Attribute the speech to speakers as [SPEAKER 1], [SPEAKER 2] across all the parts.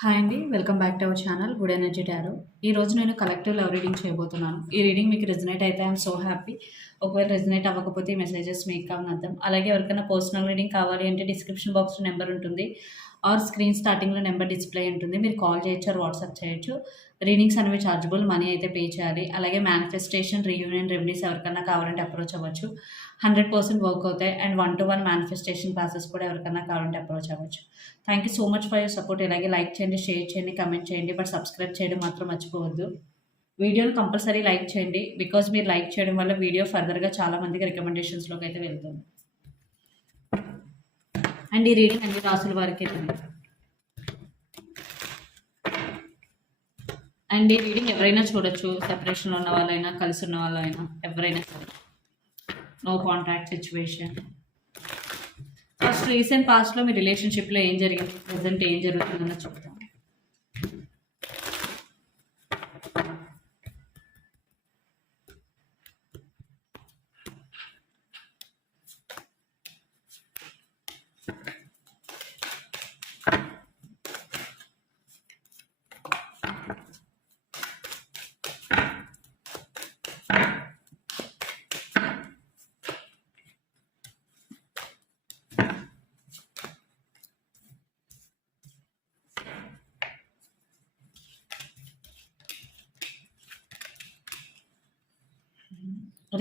[SPEAKER 1] Hi అండి welcome back to our channel good energy tarot. ఈ రోజు నేను కలెక్టివ్ లవ్ రీడింగ్ చేయబోతున్నాను. ఈ రీడింగ్ మీకు రెజనేట్ అయితే ఐఎమ్ సో హ్యాపీ. ఒకవేళ రెజినేట్ అవ్వకపోతే ఈ మెసేజెస్ మీకు కావాలని అర్థం. అలాగే ఎవరికైనా పర్సనల్ రీడింగ్ కావాలి అంటే డిస్క్రిప్షన్ బాక్స్లో నెంబర్ ఉంటుంది. ఆర్ స్క్రీన్ స్టార్టింగ్లో నెంబర్ డిస్ప్లే ఉంటుంది. మీరు కాల్ చేయొచ్చు వాట్సాప్ చేయొచ్చు. రీడింగ్స్ అనేవి చార్జబుల్ మనీ అయితే పే చేయాలి. అలాగే మేనిఫెస్టేషన్ రీయూనియన్ రెమెడీస్ ఎవరికైనా కావాలంటే అప్రోచ్ అవ్వచ్చు. హండ్రెడ్ పర్సెంట్ వర్క్ అవుతాయి. And one to one manifestation classes కూడా ఎవరికైనా కావాలంటే అప్రోచ్ అవ్వచ్చు. Thank you so much for your support ఇలాగే లైక్ చేయండి షేర్ చేయండి కమెంట్ చేయండి. బట్ సబ్స్క్రైబ్ చేయడం మాత్రం మర్చిపోవద్దు. వీడియోని కంపల్సరీ లైక్ చేయండి. బికాజ్ మీరు లైక్ చేయడం వల్ల వీడియో ఫర్దర్గా చాలామందికి రికమెండేషన్స్లోకి అయితే వెళ్తుంది. అండ్ ఈ రీడింగ్ అన్ని రాసుల వారికి అయితే అండ్ ఈ రీడింగ్ ఎవరైనా చూడొచ్చు. సెపరేషన్లో ఉన్న వాళ్ళైనా కలిసి ఉన్న వాళ్ళైనా ఎవరైనా సరే. No contact situation first recent పాస్ట్లో మీ రిలేషన్షిప్లో ఏం జరిగింది? ప్రజెంట్ ఏం జరుగుతుందన్న చెప్తాం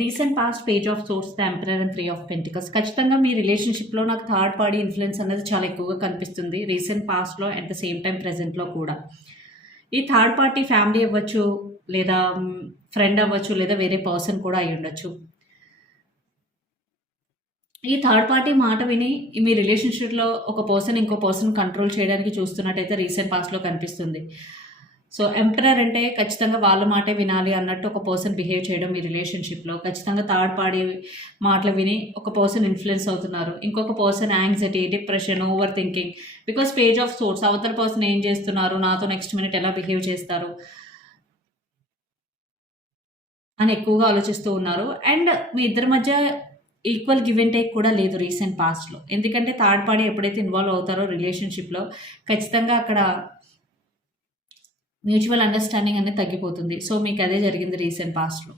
[SPEAKER 1] recent past page of swords the emperor and three of pentacles. ఖచ్చితంగా మీ రిలేషన్షిప్లో నాకు థర్డ్ పార్టీ ఇన్ఫ్లుయెన్స్ అనేది చాలా ఎక్కువగా కనిపిస్తుంది. రీసెంట్ పాస్ట్లో అట్ ద సేమ్ టైం ప్రజెంట్లో కూడా. ఈ థర్డ్ పార్టీ ఫ్యామిలీ అవ్వచ్చు లేదా ఫ్రెండ్ అవ్వచ్చు లేదా వేరే పర్సన్ కూడా అయి ఉండొచ్చు. ఈ థర్డ్ పార్టీ మాట విని మీ రిలేషన్షిప్లో ఒక పర్సన్ ఇంకో పర్సన్ కంట్రోల్ చేయడానికి చూస్తున్నట్టయితే రీసెంట్ పాస్ట్లో కనిపిస్తుంది. సో ఎంపరర్ అంటే ఖచ్చితంగా వాళ్ళ మాటే వినాలి అన్నట్టు ఒక పర్సన్ బిహేవ్ చేయడం మీ రిలేషన్షిప్లో ఖచ్చితంగా థర్డ్ పార్టీ మాటలు విని ఒక పర్సన్ ఇన్ఫ్లుయెన్స్ అవుతున్నారు. ఇంకొక person anxiety depression overthinking because page of swords అవతల పర్సన్ ఏం చేస్తున్నారు? నాతో నెక్స్ట్ మినిట్ ఎలా బిహేవ్ చేస్తారు? అని ఎక్కువగా ఆలోచిస్తూ ఉన్నారు. అండ్ మీ ఇద్దరి మధ్య ఈక్వల్ గివ్ అండ్ టేక్ కూడా లేదు రీసెంట్ పాస్ట్లో ఎందుకంటే థర్డ్ పార్టీ ఎప్పుడైతే ఇన్వాల్వ్ అవుతారో రిలేషన్షిప్లో ఖచ్చితంగా అక్కడ మ్యూచువల్ అండర్స్టాండింగ్ అనేది తగ్గిపోతుంది. సో మీకు అదే జరిగింది రీసెంట్ పాస్ట్లో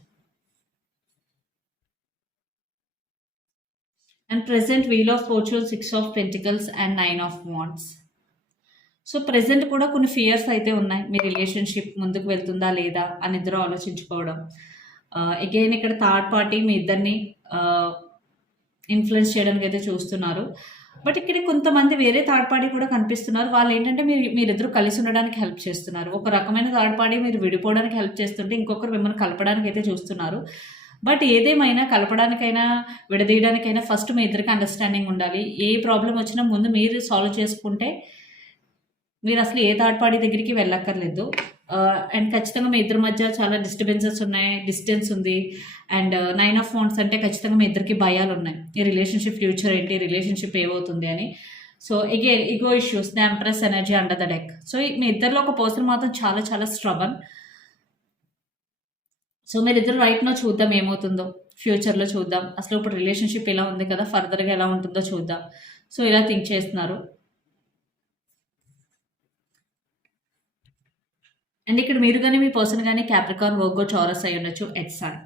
[SPEAKER 1] and present wheel of fortune six of pentacles and nine of wands so present కూడా కొన్ని ఫియర్స్ అయితే ఉన్నాయి. మీ రిలేషన్షిప్ ముందుకు వెళ్తుందా లేదా అని ఇద్దరు ఆలోచించుకోవడం. Uh, అగైన్ ఇక్కడ థర్డ్ పార్టీ మీ ఇద్దరిని uh, ఇన్ఫ్లుయెన్స్ చేయడానికి అయితే చూస్తున్నారు. బట్ ఇక్కడ కొంతమంది వేరే థర్డ్ పార్టీ కూడా కనిపిస్తున్నారు. వాళ్ళు ఏంటంటే మీరు మీరిద్దరు కలిసి ఉండడానికి హెల్ప్ చేస్తున్నారు. ఒక రకమైన థర్డ్ పార్టీ మీరు విడిపోవడానికి హెల్ప్ చేస్తుంటే ఇంకొకరు మిమ్మల్ని కలపడానికి అయితే చూస్తున్నారు. బట్ ఏదేమైనా కలపడానికైనా విడదీయడానికైనా ఫస్ట్ మీ ఇద్దరికి అండర్స్టాండింగ్ ఉండాలి. ఏ ప్రాబ్లం వచ్చినా ముందు మీరు సాల్వ్ చేసుకుంటే మీరు అసలు ఏ థర్డ్ పార్టీ దగ్గరికి వెళ్ళక్కర్లేదు. Uh, అండ్ ఖచ్చితంగా మీ ఇద్దరి మధ్య చాలా డిస్టర్బెన్సెస్ ఉన్నాయి డిస్టెన్స్ ఉంది. అండ్ నైన్ ఆఫ్ ఫోన్స్ అంటే ఖచ్చితంగా మీ ఇద్దరికి భయాలు ఉన్నాయి. ఈ రిలేషన్షిప్ ఫ్యూచర్ ఏంటి రిలేషన్షిప్ ఏమవుతుంది అని. So again ego issues the empress energy under the deck so మీ ఇద్దరిలో ఒక పర్సన్ మాత్రం చాలా చాలా స్ట్రబన్ సో మీరు ఇద్దరు రైట్నో చూద్దాం ఏమవుతుందో. ఫ్యూచర్లో చూద్దాం. అసలు ఇప్పుడు రిలేషన్షిప్ ఎలా ఉంది కదా ఫర్దర్గా ఎలా ఉంటుందో చూద్దాం. సో ఇలా థింక్ చేస్తున్నారు. అండ్ ఇక్కడ మీరు కానీ మీ పర్సన్ కానీ క్యాప్రికాన్ వర్గో చౌరస్ అయి ఉండొచ్చు ఎట్సాన్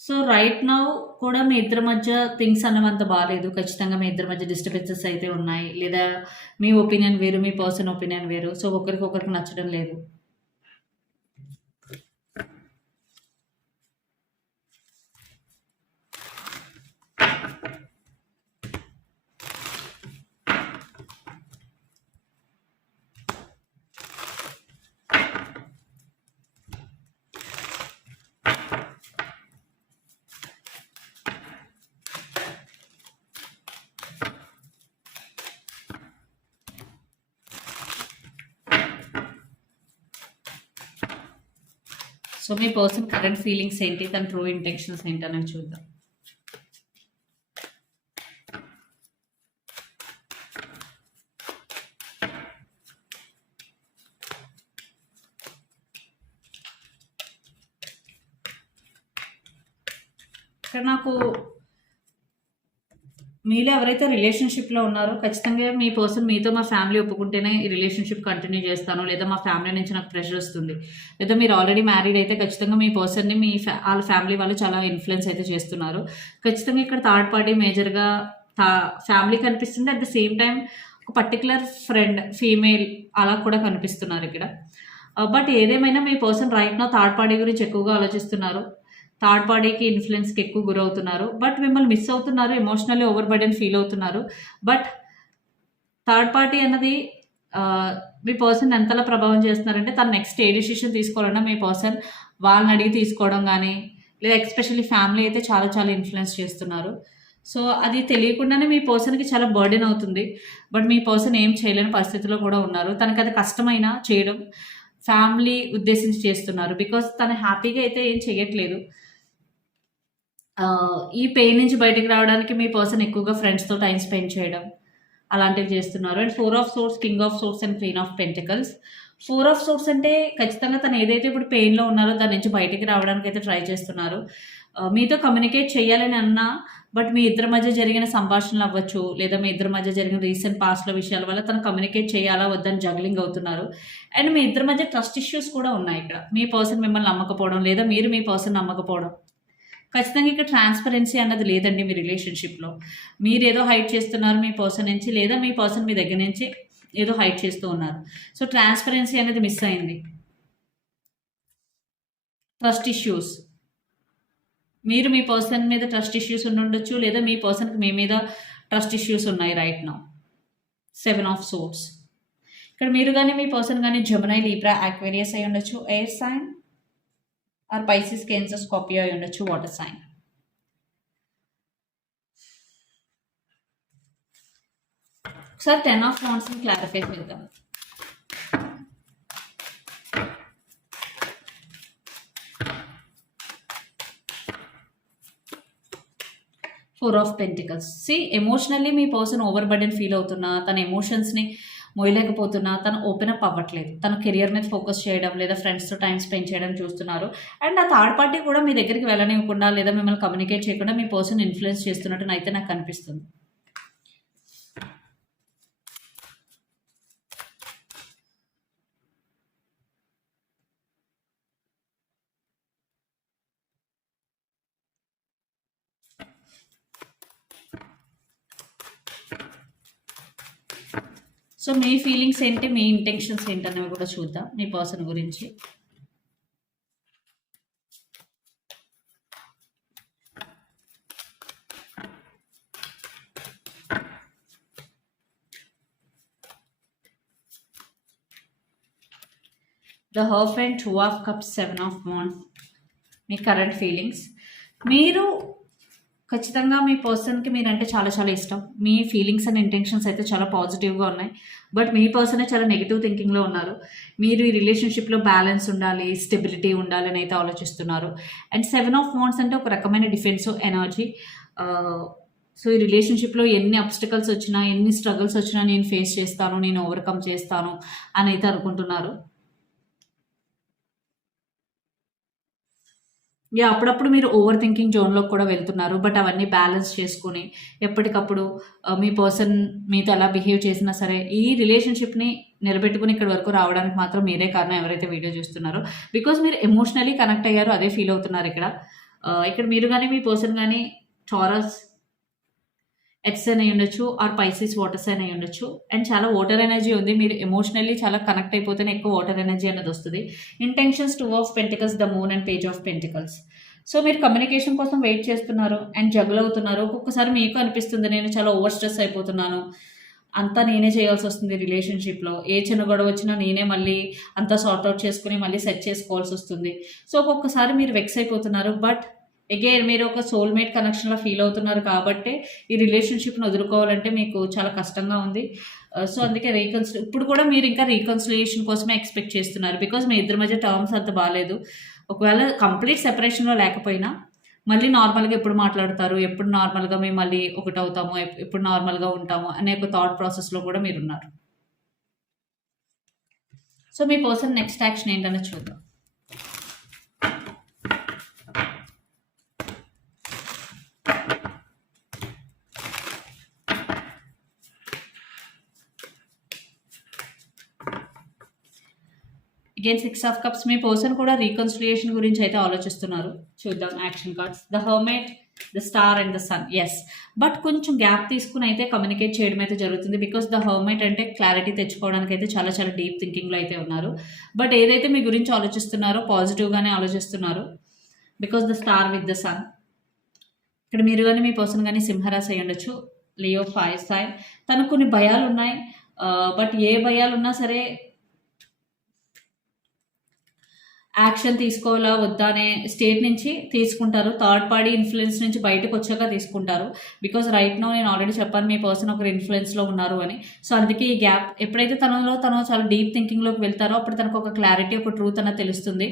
[SPEAKER 1] సో రైట్ నౌ కూడా మీ ఇద్దరి మధ్య థింగ్స్ అన్నమంత బాగాలేదు ఖచ్చితంగా మీ ఇద్దరి మధ్య డిస్టర్బెన్సెస్ అయితే ఉన్నాయి. లేదా మీ ఒపీనియన్ వేరు మీ పర్సన్ ఒపీనియన్ వేరు. సో ఒకరికి ఒకరికి నచ్చడం లేదు. సో మీ పర్సన్ కరెంట్ ఫీలింగ్స్ ఏంటి? తన ట్రూ ఇంటెన్షన్స్ ఏంటనేది చూద్దాం. ఇక్కడ నాకు మీలో ఎవరైతే రిలేషన్షిప్‌లో ఉన్నారో ఖచ్చితంగా మీ పర్సన్ మీతో మా ఫ్యామిలీ ఒప్పుకుంటేనే ఈ రిలేషన్‌షిప్ కంటిన్యూ చేస్తాను. లేదా మా ఫ్యామిలీ నుంచి నాకు ప్రెషర్ వస్తుంది. లేదా మీరు ఆల్రెడీ మ్యారీడ్ అయితే ఖచ్చితంగా మీ పర్సన్‌ని మీ వాళ్ళ ఫ్యామిలీ వాళ్ళు చాలా ఇన్ఫ్లుయెన్స్ అయితే చేస్తున్నారు. ఖచ్చితంగా ఇక్కడ థర్డ్ పార్టీ మేజర్‌గా తా ఫ్యామిలీ కనిపిస్తుంది. అట్ ద సేమ్ టైం ఒక పర్టికులర్ ఫ్రెండ్ ఫీమేల్ అలా కూడా కనిపిస్తున్నారు ఇక్కడ. బట్ ఏదేమైనా మీ పర్సన్ రైట్ నా థర్డ్ పార్టీ గురించి ఎక్కువగా ఆలోచిస్తున్నారు. థర్డ్ పార్టీకి ఇన్ఫ్లుయెన్స్కి ఎక్కువ గురవుతున్నారు. బట్ మిమ్మల్ని మిస్ అవుతున్నారు. ఎమోషనల్లీ ఓవర్ బర్డెన్ ఫీల్ అవుతున్నారు. బట్ థర్డ్ పార్టీ అన్నది మీ పర్సన్ ఎంతలా ప్రభావం చేస్తున్నారంటే తను నెక్స్ట్ ఏ డిసిషన్ తీసుకోవాలన్నా మీ పర్సన్ వాళ్ళని అడిగి తీసుకోవడం కానీ లేదా ఎక్స్పెషల్లీ ఫ్యామిలీ అయితే చాలా చాలా ఇన్ఫ్లుయెన్స్ చేస్తున్నారు. సో, అది తెలియకుండానే మీ పర్సన్‌కి చాలా బర్డెన్ అవుతుంది. బట్ మీ పర్సన్ ఏం చేయలేని పరిస్థితిలో కూడా ఉన్నారు. తనకది కష్టమైనా చేయడం ఫ్యామిలీ ఉద్దేశించి చేస్తున్నారు. బికాస్ తను హ్యాపీగా అయితే ఏం చేయట్లేదు ఈ పెయిన్ నుంచి బయటకు రావడానికి మీ పర్సన్ ఎక్కువగా ఫ్రెండ్స్‌తో టైం స్పెండ్ చేయడం అలాంటివి చేస్తున్నారు. And four of swords king of swords and queen of pentacles. Four of swords అంటే ఖచ్చితంగా తను ఏదైతే ఇప్పుడు పెయిన్‌లో ఉన్నారో దాని నుంచి బయటికి అయితే ట్రై చేస్తున్నారు. మీతో కమ్యూనికేట్ చేయాలని అన్నా బట్ మీ ఇద్దరి మధ్య జరిగిన సంభాషణలు అవ్వచ్చు, లేదా మీ ఇద్దరి మధ్య జరిగిన రీసెంట్ పాస్ట్‌లో విషయాల వల్ల తను కమ్యూనికేట్ చేయాలా వద్దని జగ్లింగ్ అవుతున్నారు. అండ్ మీ ఇద్దరి మధ్య ట్రస్ట్ ఇష్యూస్ కూడా ఉన్నాయి ఇక్కడ. మీ పర్సన్ మిమ్మల్ని నమ్మకపోవడం, లేదా మీరు మీ పర్సన్ నమ్మకపోవడం. ఖచ్చితంగా ఇక్కడ ట్రాన్స్‌పరెన్సీ అన్నది లేదండి మీ రిలేషన్‌షిప్‌లో. మీరేదో హైట్ చేస్తున్నారు మీ పర్సన్ నుంచి, లేదా మీ పర్సన్ మీ దగ్గర నుంచి ఏదో హైట్ చేస్తూ ఉన్నారు. సో, ట్రాన్స్‌పరెన్సీ అనేది మిస్ అయింది. Trust issues. మీరు మీ పర్సన్ మీద ట్రస్ట్ ఇష్యూస్ ఉండొచ్చు లేదా మీ పర్సన్‌కి మీ మీద ట్రస్ట్ ఇష్యూస్ ఉన్నాయి right now. Seven of swords ఇక్కడ మీరు కానీ మీ పర్సన్ కానీ జమునై లీప్రా అక్వేరియస్ అయి ఉండొచ్చు. Air sign or Pisces, Cancer, Scorpio అయి ఉండొచ్చు. Water sign. ఒకసారి 10 ఆఫ్ వాండ్స్‌ని క్లారిఫై చేద్దాం. Four of pentacles. See emotionally me person over burden feel అవుతున్నా, తన ఎమోషన్స్‌ని మోయలేకపోతున్నా, తను ఓపెన్ అప్ అవ్వట్లేదు. తన కెరియర్ మీద ఫోకస్ చేయడం, లేదా ఫ్రెండ్స్‌తో టైం స్పెండ్ చేయడం చూస్తున్నారు. అండ్ ఆ థర్డ్ పార్టీ కూడా మీ దగ్గరికి వెళ్ళనివ్వకుండా, లేదా మిమ్మల్ని కమ్యూనికేట్ చేయకుండా మీ పర్సన్ ఇన్ఫ్లుయెన్స్ చేస్తున్నట్టు అయితే నాకు అనిపిస్తుంది సో, మీ ఫీలింగ్స్ ఏంటి? మీ ఇంటెన్షన్స్ ఏంటనేవి కూడా చూద్దాం మీ పర్సన్ గురించి. The hierophant, two of cup seven of moon me current feelings. మీరు ఖచ్చితంగా మీ పర్సన్‌కి మీరంటే చాలా చాలా ఇష్టం. మీ ఫీలింగ్స్ అండ్ ఇంటెన్షన్స్ అయితే చాలా పాజిటివ్‌గా ఉన్నాయి. బట్ మీ పర్సనే చాలా నెగిటివ్ థింకింగ్‌లో ఉన్నారు. మీరు ఈ రిలేషన్‌షిప్‌లో బ్యాలెన్స్ ఉండాలి, స్టెబిలిటీ ఉండాలి అని అయితే ఆలోచిస్తున్నారు. అండ్ సెవెన్ ఆఫ్ వాండ్స్ అంటే ఒక రకమైన డిఫెన్సివ్ ఎనర్జీ. సో, ఈ రిలేషన్‌షిప్‌లో ఎన్ని అబ్‌స్టికల్స్ వచ్చినా, ఎన్ని స్ట్రగుల్స్ వచ్చినా నేను ఫేస్ చేస్తాను, నేను ఓవర్‌కమ్ చేస్తాను అని అయితే అనుకుంటున్నారు. ఇక అప్పుడప్పుడు మీరు ఓవర్ థింకింగ్ జోన్‌లోకి కూడా వెళ్తున్నారు. బట్ అవన్నీ బ్యాలెన్స్ చేసుకొని, ఎప్పటికప్పుడు uh, మీ పర్సన్ మీతో ఎలా బిహేవ్ చేసినా సరే, ఈ రిలేషన్‌షిప్‌ని నిలబెట్టుకుని ఇక్కడి వరకు రావడానికి మాత్రం మీరే కారణం ఎవరైతే వీడియో చూస్తున్నారో. బికాజ్ మీరు ఎమోషనల్లీ కనెక్ట్ అయ్యారు. అదే ఫీల్ అవుతున్నారు ఇక్కడ. Uh, ఇక్కడ మీరు కానీ మీ పర్సన్ కానీ టారస్ ఎట్స్ సైన్ అయి ఉండొచ్చు. ఆర్ పైసెస్ వాటర్స్ అని అయి ఉండొచ్చు. అండ్ చాలా వాటర్ ఎనర్జీ ఉంది. మీరు ఎమోషనల్లీ చాలా కనెక్ట్ అయిపోతేనే ఎక్కువ వాటర్ ఎనర్జీ అనేది వస్తుంది intentions two of pentacles, the moon and page of pentacles. So, మీరు కమ్యూనికేషన్ కోసం వెయిట్ చేస్తున్నారు అండ్ జగుల్ అవుతున్నారు. ఒక్కొక్కసారి మీకు అనిపిస్తుంది నేను చాలా ఓవర్ స్ట్రెస్ అయిపోతున్నాను. అంతా నేనే చేయాల్సి వస్తుంది రిలేషన్‌షిప్‌లో. ఏ చిన్న గొడవ వచ్చినా నేనే మళ్ళీ అంతా సార్ట్ చేసుకుని మళ్ళీ సెట్ చేసుకోవాల్సి వస్తుంది సో, ఒక్కొక్కసారి మీరు వెక్స్ అయిపోతున్నారు. బట్ అగైన్ మీరు ఒక సోల్‌మేట్ కనెక్షన్‌లో ఫీల్ అవుతున్నారు కాబట్టే ఈ రిలేషన్షిప్ను వదులుకోవాలంటే మీకు చాలా కష్టంగా ఉంది. Uh, సో, అందుకే రీకన్సిల్ ఇప్పుడు కూడా మీరు ఇంకా రీకన్సిలియేషన్ కోసమే ఎక్స్‌పెక్ట్ చేస్తున్నారు. బికాజ్ మీ ఇద్దరి మధ్య టర్మ్స్ అంత బాగాలేదు ఒకవేళ కంప్లీట్ సెపరేషన్‌లో లేకపోయినా, మళ్ళీ నార్మల్‌గా ఎప్పుడు మాట్లాడతారు, ఎప్పుడు నార్మల్‌గా మేము మళ్ళీ ఒకటవుతాము, ఎప్పుడు నార్మల్‌గా ఉంటాము అనే ఒక థాట్ ప్రాసెస్‌లో కూడా మీరున్నారు. సో, మీ పర్సన్ నెక్స్ట్ యాక్షన్ ఏంటనేది చూద్దాం. అగైన్ సిక్స్ ఆఫ్ కప్స్ మీ పర్సన్ కూడా రీకన్సిలియేషన్ గురించి అయితే ఆలోచిస్తున్నారు. చూద్దాం action cards the hermit the star and the sun yes but కొంచెం గ్యాప్ తీసుకుని అయితే కమ్యూనికేట్ చేయడం అయితే జరుగుతుంది. బికాస్ ద హర్మేట్ అంటే క్లారిటీ తెచ్చుకోవడానికి అయితే చాలా చాలా డీప్ థింకింగ్లో అయితే ఉన్నారు. బట్ ఏదైతే మీ గురించి ఆలోచిస్తున్నారో పాజిటివ్గానే ఆలోచిస్తున్నారు. Because the star with the sun ఇక్కడ మీరు కానీ మీ పర్సన్ కానీ సింహరాశి అయి ఉండొచ్చు. లియో ఫైవ్ సైన్ తనకు కొన్ని భయాలు ఉన్నాయి బట్ uh, ఏ భయాలు ఉన్నా సరే యాక్షన్ తీసుకోవాలా వద్దా అనే స్టేట్ నుంచి తీసుకుంటారు. థర్డ్ పార్టీ ఇన్ఫ్లుయెన్స్ నుంచి బయటకు వచ్చాక తీసుకుంటారు. బికాస్ రైట్ నో నేను ఆల్రెడీ చెప్పాను మీ పర్సన్ ఒకరు ఇన్ఫ్లుయెన్స్లో ఉన్నారు అని. సో అందుకే ఈ గ్యాప్ ఎప్పుడైతే తనలో తను చాలా డీప్ థింకింగ్లోకి వెళ్తారో అప్పుడు తనకు ఒక క్లారిటీ ఒక ట్రూత్ అన్న తెలుస్తుంది.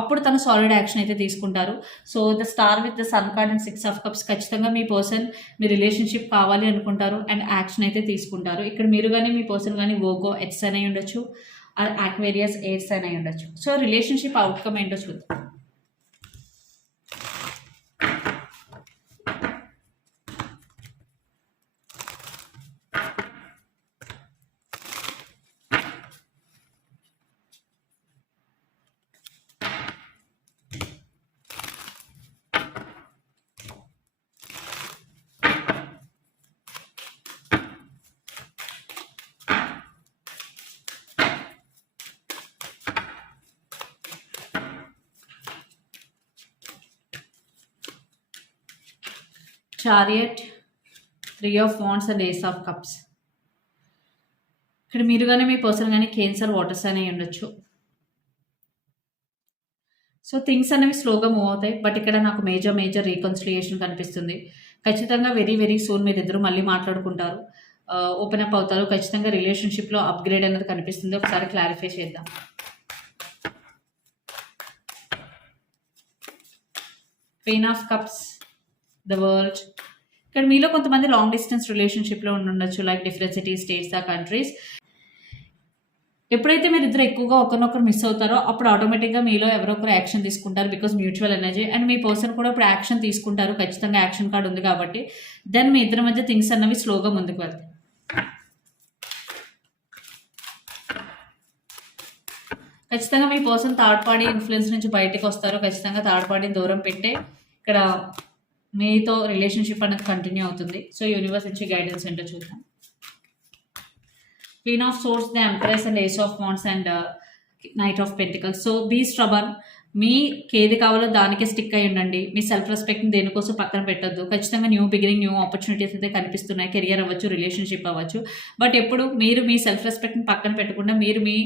[SPEAKER 1] అప్పుడు తను సాలిడ్ యాక్షన్ అయితే తీసుకుంటారు. So the star with the sun card and six of cups ఖచ్చితంగా మీ పర్సన్ మీ రిలేషన్షిప్ కావాలి అనుకుంటారు. అండ్ యాక్షన్ అయితే తీసుకుంటారు. ఇక్కడ మీరు కానీ మీ పర్సన్ కానీ ఓగో ఎట్స్ అనే ఉండొచ్చు. ఆక్వేరియస్ ఎయిర్స్ అని ఉండొచ్చు. సో రిలేషన్షిప్ అవుట్కమ్ ఏంటో చూద్దాం. Chariot three of wands and ace of cups ఇక్కడ మీరు కానీ మీ పర్సన్ కానీ కేన్సర్ వాటర్స్ అనేవి ఉండొచ్చు. సో థింగ్స్ అనేవి స్లోగా మూవ్ అవుతాయి. బట్ ఇక్కడ నాకు మేజర్ మేజర్ రీకన్సిలియేషన్ కనిపిస్తుంది. ఖచ్చితంగా వెరీ వెరీ సూన్ మీరు ఇద్దరు మళ్ళీ మాట్లాడుకుంటారు. ఓపెన్ అప్ అవుతారు. ఖచ్చితంగా రిలేషన్షిప్లో అప్గ్రేడ్ అనేది కనిపిస్తుంది. ఒకసారి క్లారిఫై చేద్దాం. Nine of cups the world ఇక్కడ మీలో కొంతమంది లాంగ్ డిస్టెన్స్ రిలేషన్షిప్లో ఉండొచ్చు లైక్ డిఫరెంట్ సిటీస్ స్టేట్స్ ఆ కంట్రీస్ ఎప్పుడైతే మీరు ఇద్దరు ఎక్కువగా ఒకరినొకరు మిస్ అవుతారో అప్పుడు ఆటోమేటిక్గా మీలో ఎవరో ఒకరు యాక్షన్ తీసుకుంటారు బికాస్ మ్యూచువల్ ఎనర్జీ అండ్ మీ పర్సన్ కూడా ఇప్పుడు యాక్షన్ తీసుకుంటారు ఖచ్చితంగా యాక్షన్ కార్డ్ ఉంది కాబట్టి. దెన్ మీ ఇద్దరి మధ్య థింగ్స్ అన్నవి స్లోగా ముందుకు వెళ్తాయి. ఖచ్చితంగా మీ పర్సన్ థర్డ్ పార్టీ ఇన్ఫ్లుయెన్స్ నుంచి బయటకు వస్తారు ఖచ్చితంగా థర్డ్ పార్టీని దూరం పెట్టే ఇక్కడ మీతో రిలేషన్షిప్ అనేది కంటిన్యూ అవుతుంది. సో యూనివర్స్ ఇచ్చే గైడెన్స్ ఏంటో చూద్దాం. Queen of swords the empress and ace of wands and knight of pentacles so be stubborn మీకు ఏది కావాలో దానికే స్టిక్ అయి ఉండండి. మీ సెల్ఫ్ రెస్పెక్ట్ని దేనికోసం పక్కన పెట్టద్దు. ఖచ్చితంగా న్యూ బిగినింగ్ న్యూ ఆపర్చునిటీస్ అయితే కనిపిస్తున్నాయి. కెరియర్ అవ్వచ్చు రిలేషన్షిప్ అవ్వచ్చు. బట్ ఎప్పుడు మీరు మీ సెల్ఫ్ రెస్పెక్ట్ని పక్కన పెట్టకుండా మీరు మీ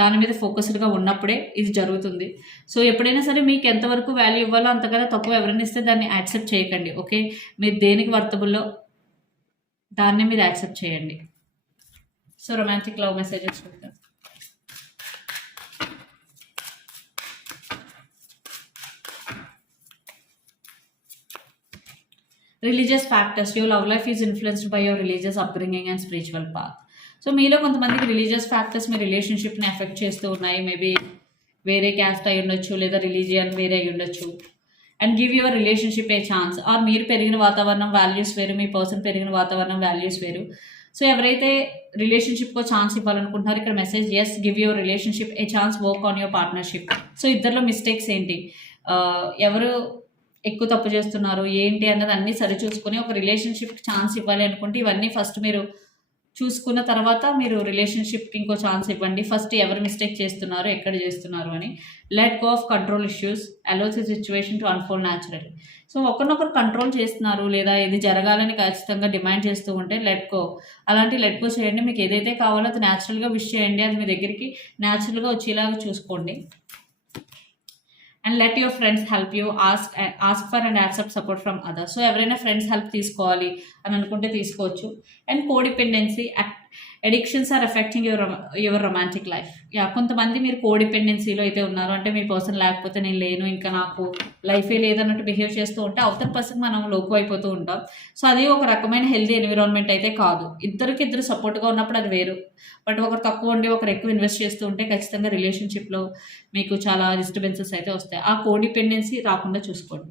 [SPEAKER 1] దాని మీద ఫోకస్డ్గా ఉన్నప్పుడే ఇది జరుగుతుంది. సో ఎప్పుడైనా సరే మీకు ఎంతవరకు వాల్యూ ఇవ్వాలో అంతకన్నా తక్కువ ఎవరైనా ఇస్తే దాన్ని యాక్సెప్ట్ చేయకండి. ఓకే మీరు దేనికి వర్తబుల్లో దాన్ని మీరు యాక్సెప్ట్ చేయండి. సో రొమాంటిక్ లవ్ మెసేజెస్ చూద్దాం religious factors your love life is influenced by your religious upbringing and spiritual path. So మీలో కొంతమందికి రిలీజియస్ ఫ్యాక్టర్స్ మీ రిలేషన్షిప్ని ఎఫెక్ట్ చేస్తూ ఉన్నాయి. మేబీ వేరే క్యాస్ట్ అయి ఉండొచ్చు లేదా రిలీజియన్ వేరే అయి ఉండొచ్చు. And give your relationship a chance. Or మీరు పెరిగిన వాతావరణం వాల్యూస్ వేరు మీ పర్సన్ పెరిగిన వాతావరణం వాల్యూస్ వేరు. సో ఎవరైతే రిలేషన్షిప్కో ఛాన్స్ ఇవ్వాలనుకుంటున్నారో ఇక్కడ message is give your relationship a chance work on your partnership so ఇద్దరిలో మిస్టేక్స్ ఏంటి? ఎవరు ఎక్కువ తప్పు చేస్తున్నారు ఏంటి అన్నది అన్నీ సరిచూసుకొని ఒక రిలేషన్షిప్ ఛాన్స్ ఇవ్వాలి అనుకుంటే ఇవన్నీ ఫస్ట్ మీరు చూసుకున్న తర్వాత మీరు రిలేషన్షిప్కి ఇంకో ఛాన్స్ ఇవ్వండి. ఫస్ట్ ఎవరు మిస్టేక్ చేస్తున్నారు ఎక్కడ చేస్తున్నారు అని. Let go of control issues allows the situation to unfold natural so ఒకరినొకరు కంట్రోల్ చేస్తున్నారు లేదా ఇది జరగాలని ఖచ్చితంగా డిమాండ్ చేస్తూ ఉంటే లెట్ గో అలాంటి లెట్ గో చేయండి. మీకు ఏదైతే కావాలో అది న్యాచురల్గా విష్ చేయండి. అది మీ దగ్గరికి న్యాచురల్గా వచ్చేలాగా చూసుకోండి. And let your friends help you ask ask for and accept support from others so ఎవరైనా ఫ్రెండ్స్ హెల్ప్ తీసుకోవాలి అని అనుకుంటే తీసుకోవచ్చు. And codependency addictions are affecting your your romantic life yeah కొంతమంది మీరు కోడిపెండెన్సీలో అయితే ఉన్నారు అంటే మీ పర్సన్ లేకపోతే నేను లేను ఇంకా నాకు లైఫే లేదన్నట్టు బిహేవ్ చేస్తూ ఉంటే అవతల పర్సన్ మనం లోకు అయిపోతూ ఉంటాం. సో అది ఒక రకమైన హెల్దీ ఎన్విరాన్మెంట్ అయితే కాదు. ఇద్దరికి ఇద్దరు సపోర్ట్గా ఉన్నప్పుడు అది వేరు. బట్ ఒకరు తక్కువ ఉండి ఒకరు ఎక్కువ ఇన్వెస్ట్ చేస్తూ ఉంటే ఖచ్చితంగా రిలేషన్షిప్లో మీకు చాలా డిస్టర్బెన్సెస్ అయితే వస్తాయి. ఆ కోడిపెండెన్సీ రాకుండా చూసుకోండి.